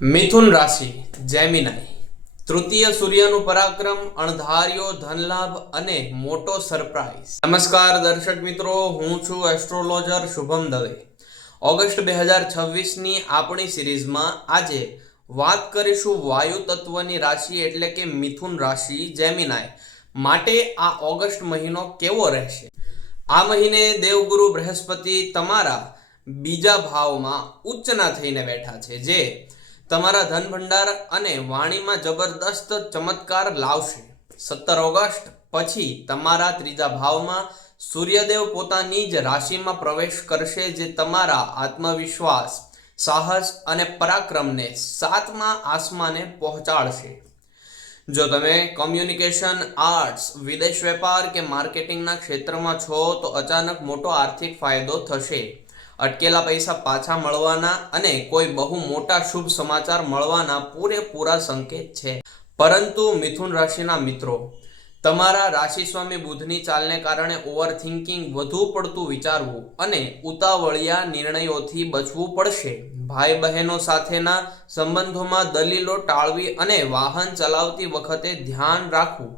મિથુન રાશિ જેમિનાઈ તૃતીય સૂર્યનું પરાક્રમ અણધાર્યો ધનલાભ અને મોટો સરપ્રાઈઝ। નમસ્કાર દર્શક મિત્રો, હું છું એસ્ટ્રોલોજર શુભમ દવે। ઓગસ્ટ 2026 ની આપણી સિરીઝમાં આજે વાત કરીશું વાયુ તત્વની રાશિ એટલે કે મિથુન રાશિ જેમિનાઈ માટે આ ઓગસ્ટ મહિનો કેવો રહેશે। આ મહિને દેવગુરુ બૃહસ્પતિ તમારા બીજા ભાવમાં ઉચ્ચના થઈને બેઠા છે, જે તમારા ધન ભંડાર અને વાણીમાં જબરદસ્ત ચમત્કાર લાવશે। 17 ઓગસ્ટ પછી તમારા ત્રીજા ભાવમાં સૂર્યદેવ પોતાની જ રાશિમાં પ્રવેશ કરશે, જે તમારા આત્મવિશ્વાસ, સાહસ અને પરાક્રમને 7મા આસમાને પહોંચાડશે। જો તમે કોમ્યુનિકેશન, આર્ટ્સ, વિદેશ વેપાર કે માર્કેટિંગના ક્ષેત્રમાં છો તો અચાનક મોટો આર્થિક ફાયદો થશે। અટકેલા પૈસા પાછા મળવાના અને કોઈ બહુ મોટા શુભ સમાચાર મળવાના પૂરેપૂરા સંકેત છે। પરંતુ મિથુન રાશિના મિત્રો, તમારા રાશિ સ્વામી બુધની ચાલને કારણે ઓવરથિંકિંગ, વધુ પડતું વિચારવું અને ઉતાવળિયા નિર્ણયોથી બચવું પડશે। ભાઈ બહેનો સાથેના સંબંધોમાં દલીલો ટાળવી અને વાહન ચલાવતી વખતે ધ્યાન રાખવું।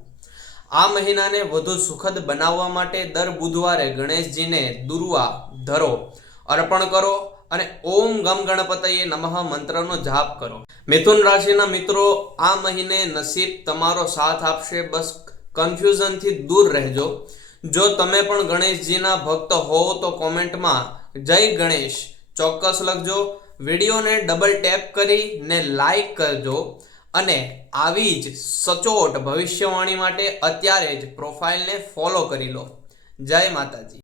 આ મહિનાને વધુ સુખદ બનાવવા માટે દર બુધવારે ગણેશજીને દુર્વા ધરો અર્પણ કરો અને ઓમ ગમ ગણપતયે નમઃ મંત્રનો જાપ કરો। મિથુન રાશિના મિત્રો, આ મહિને નસીબ તમારો સાથ આપશે, બસ કન્ફ્યુઝનથી દૂર રહેજો। જો તમે પણ ગણેશજીના ભક્ત હો તો કોમેન્ટમાં જય ગણેશ ચોક્કસ લખજો। વિડીયોને ડબલ ટેપ કરીને લાઈક કરજો અને આવી જ સચોટ ભવિષ્યવાણી માટે અત્યારે જ પ્રોફાઇલને ફોલો કરી લો। જય માતાજી।